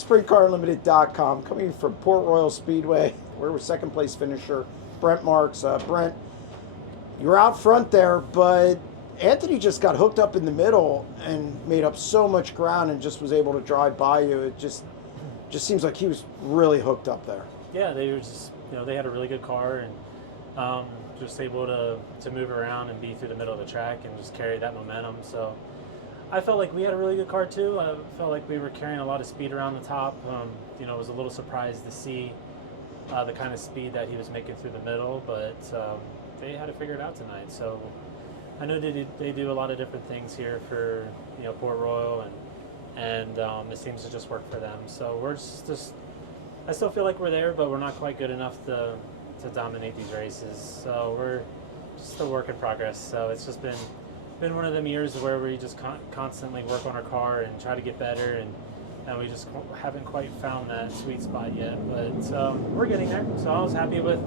SprintCarUnlimited.com, coming from Port Royal Speedway. We're with second place finisher Brent Marks. Brent, you're out front there, but Anthony just got hooked up in the middle and made up so much ground and just was able to drive by you. It just seems like he was really hooked up there. Yeah, they were just, they had a really good car and just able to move around and be through the middle of the track and just carry that momentum. So I felt like we had a really good car too. I felt like we were carrying a lot of speed around the top. I was a little surprised to see the kind of speed that he was making through the middle, but they had it figured out tonight. So I know they do a lot of different things here for Port Royal, and it seems to just work for them. So we're just I still feel like we're there, but we're not quite good enough to dominate these races. So we're just a work in progress. So it's just been one of them years where we just constantly work on our car and try to get better, and we just haven't quite found that sweet spot yet, but we're getting there. So I was happy with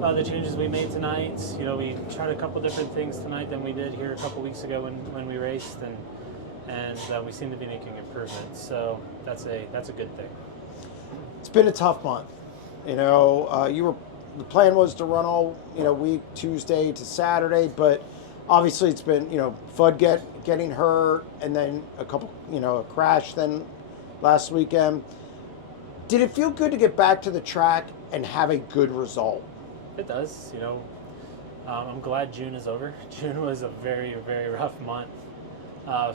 the changes we made tonight. We tried a couple different things tonight than we did here a couple weeks ago when we raced, and we seem to be making improvements. So that's a good thing. It's been a tough month. The plan was to run all week, Tuesday to Saturday, but obviously it's been Fudd getting hurt, and then a crash then last weekend. Did it feel good to get back to the track and have a good result? It does. I'm glad June is over. June was a very, very rough month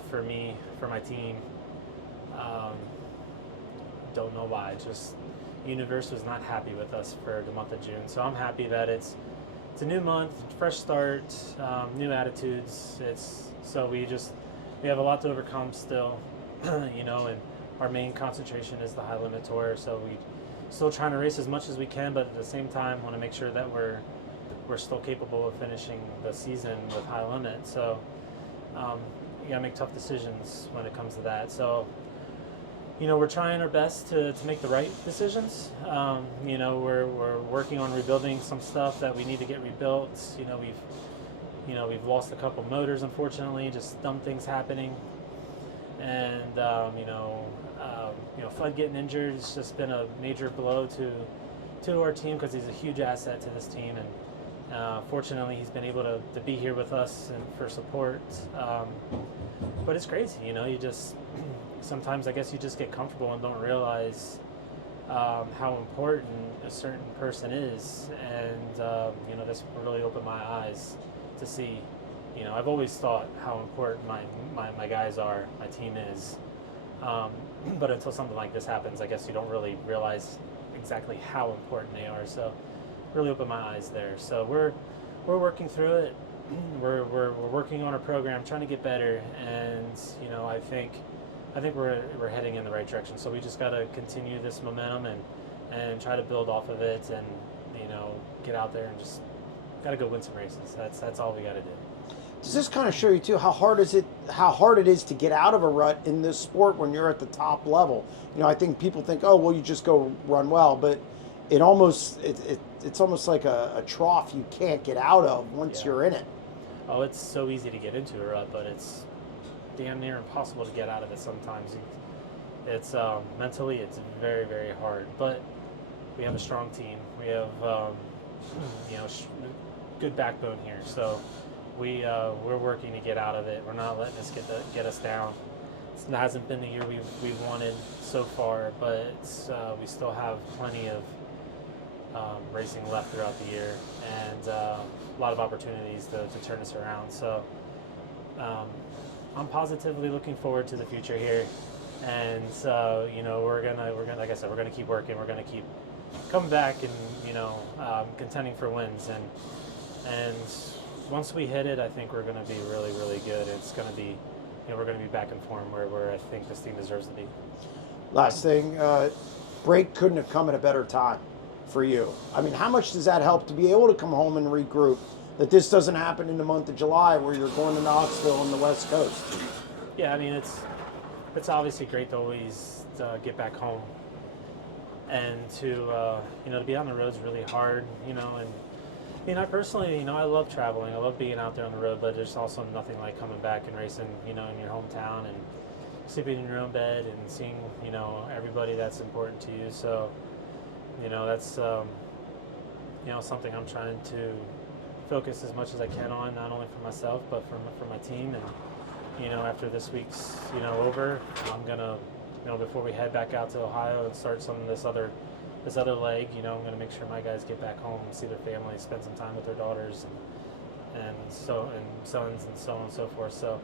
for me, for my team. Don't know why. Just the universe was not happy with us for the month of June. So I'm happy that it's a new month, fresh start, new attitudes. We have a lot to overcome still, and our main concentration is the high limit tour. So we still trying to race as much as we can, but at the same time want to make sure that we're still capable of finishing the season with high limit. So you gotta make tough decisions when it comes to that. So we're trying our best to make the right decisions. We're working on rebuilding some stuff that we need to get rebuilt. We've lost a couple motors, unfortunately, just dumb things happening. And Fudd getting injured has just been a major blow to our team, because he's a huge asset to this team. And fortunately, he's been able to be here with us and for support. But it's crazy, sometimes I guess you just get comfortable and don't realize how important a certain person is. And this really opened my eyes to see. I've always thought how important my guys are, my team is. But until something like this happens, I guess you don't really realize exactly how important they are. So really opened my eyes there. So we're working through it. We're working on our program, trying to get better, and I think we're heading in the right direction. So we just got to continue this momentum and try to build off of it, and get out there and just got to go win some races. That's all we got to do. Does this kind of show you too how hard it is to get out of a rut in this sport when you're at the top level? I think people think, oh well, you just go run well, but it's almost like a trough you can't get out of once you're in it. Oh, it's so easy to get into a rut, but it's damn near impossible to get out of it sometimes. It's mentally, it's very, very hard. But we have a strong team. We have good backbone here. So we're working to get out of it. We're not letting this get us down. It hasn't been the year we've wanted so far, but we still have plenty of racing left throughout the year, and a lot of opportunities to turn us around. So I'm positively looking forward to the future here, and we're gonna like I said, we're gonna keep working. We're gonna keep coming back and contending for wins, and once we hit it, I think we're gonna be really, really good. It's gonna be we're gonna be back in form where I think this team deserves to be. Last thing, break couldn't have come at a better time for you. I mean, how much does that help to be able to come home and regroup, that this doesn't happen in the month of July where you're going to Knoxville on the West Coast? Yeah, I mean, it's obviously great to always get back home, and to be on the road is really hard, and I personally, I love traveling. I love being out there on the road, but there's also nothing like coming back and racing, in your hometown, and sleeping in your own bed and seeing, you know, everybody that's important to you. So, you know, that's, you know, something I'm trying to focus as much as I can on, not only for myself, but for my team. And, you know, after this week's, you know, over, I'm going to, you know, before we head back out to Ohio and start some of this other leg, you know, I'm going to make sure my guys get back home and see their families, spend some time with their daughters and sons and so on and so forth. So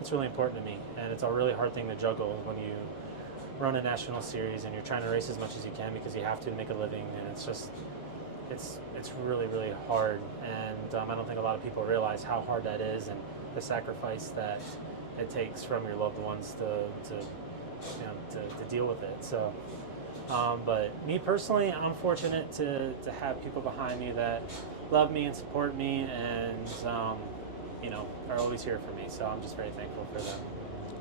it's really important to me, and it's a really hard thing to juggle when you run a national series and you're trying to race as much as you can because you have to make a living, and it's just it's really, really hard. And I don't think a lot of people realize how hard that is and the sacrifice that it takes from your loved ones to deal with it. So, but me personally, I'm fortunate to have people behind me that love me and support me, and you know, are always here for me. So I'm just very thankful for them.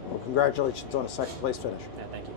Well, congratulations on a second place finish. Yeah, thank you.